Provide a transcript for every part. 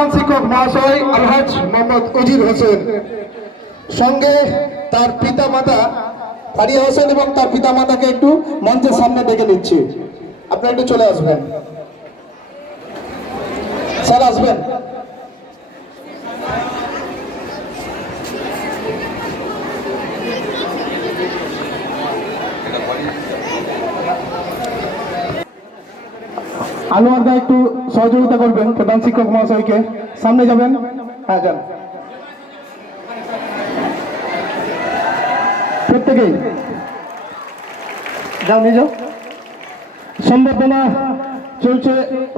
প্রধান শিক্ষক মহাশয় আলহাজ মোহাম্মদ উজির হোসেন, সঙ্গে তার পিতামাতা ফারিয়া হোসেন এবং তার পিতামাতাকে একটু মঞ্চের সামনে ডেকে নিচ্ছি। আপনারা একটু চলে আসবেন, স্যার আসবেন। আনোয়ার দা একটু সহযোগিতা করবেন প্রধান শিক্ষক মহাশয়কে, সামনে যাবেন। হ্যাঁ যান, প্রত্যেকেই যাও, নিয়ে যাও। সম্বর্ধনা চলছে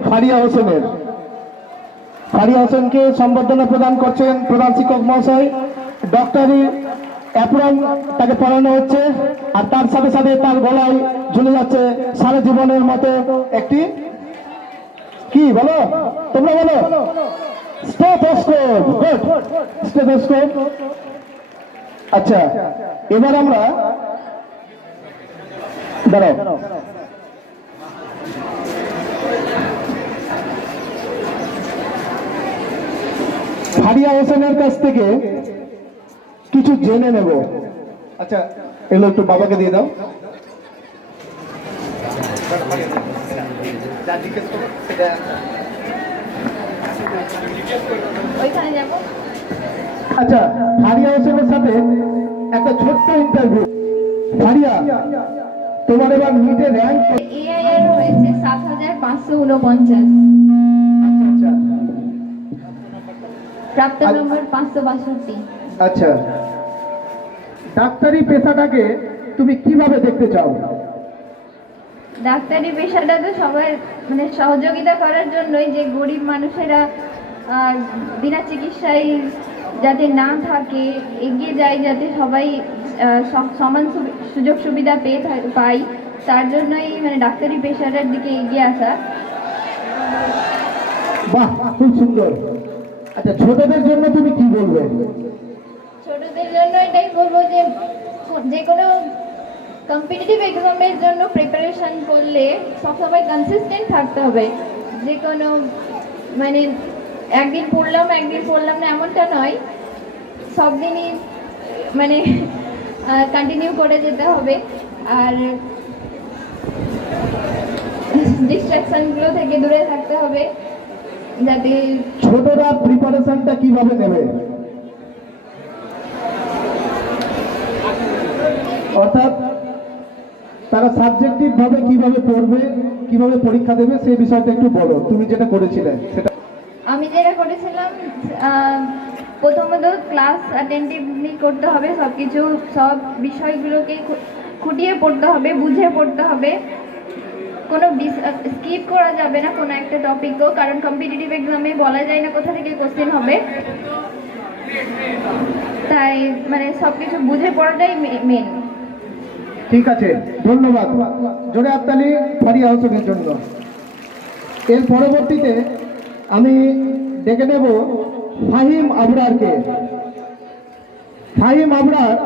ফারিয়া হোসেনের। ফারিয়া হোসেনকে সম্বর্ধনা প্রদান করছেন প্রধান শিক্ষক মহাশয়। ডক্টরি অ্যাপ্রন তাকে পড়ানো হচ্ছে, আর তার সাথে সাথে তার গলায় ঝুলে যাচ্ছে সারা জীবনের মতো একটি, কি বলো তোমরা, বলো স্টেথোস্কোপ। Good, stethoscope. আচ্ছা, এবার আমরা দাঁড়াও, ফারিয়া হোসেনের কাছ থেকে কিছু জেনে নেব। আচ্ছা, এগুলো একটু বাবাকে দিয়ে দাও। আচ্ছা, ফারিয়া হোসেনের সাথে একটা ছোট্ট ইন্টারভিউ। ফারিয়া, তোমার এবার নিটে র্যাঙ্ক এআইআর হয়েছে ৭৫৪৯। আচ্ছা, প্রাপ্ত নম্বর ৫৬২। আচ্ছা, ডাক্তারি পেশাটাকে তুমি কিভাবে দেখতে চাও? ডাক্তারি পেশাটা তো সবার মানে সহযোগিতা করার জন্যই, যে গরিব মানুষেরা বিনা চিকিৎসায় যাতে না থাকে, এগিয়ে যায়, যাতে সবাই সমান সুযোগ সুবিধা পাই, তার জন্যই মানে ডাক্তারি পেশাটার দিকে এগিয়ে আসা। বাহ, খুব সুন্দর। আচ্ছা, ছোটদের জন্য তুমি কি বলবে? ছোটদের জন্য এটাই বলবো যে যে কোনো কম্পিটিটিভ এক্সামের জন্য প্রিপারেশন করলে সবসময় কনসিস্টেন্ট থাকতে হবে। যে কোনো মানে একদিন পড়লাম না এমনটা নয়, সব দিনই মানে কন্টিনিউ করে যেতে হবে। আর ডিস্ট্রাকশনগুলো থেকে দূরে থাকতে হবে, যাতে ছোটরা প্রিপারেশনটা কিভাবে নেবে, অর্থাৎ তারা সাবজেক্টিভ ভাবে কিভাবে পড়বে, কিভাবে পরীক্ষা দেবে, সেই বিষয়টা একটু বলো। তুমি যেটা করেছিলে সেটা। আমি যেটা করেছিলাম, প্রথমত ক্লাস অ্যাটেন্টিভলি করতে হবে, সব বিষয়গুলোকে খুঁটিয়ে পড়তে হবে, বুঝে পড়তে হবে, কোনো স্কিপ করা যাবে না কোনো একটা টপিকও, কারণ কম্পিটিটিভ এক্সামে বলা যায় না কোথা থেকে কোশ্চেন হবে। তাই মানে সব কিছু বুঝে পড়াটাই মেন। ঠিক আছে, ধন্যবাদ। জোরে হাততালি ফারিয়া হোসেনের জন্য। এর পরবর্তীতে আমি ডেকে নেব ফাহিম আবরারকে। ফাহিম আবরার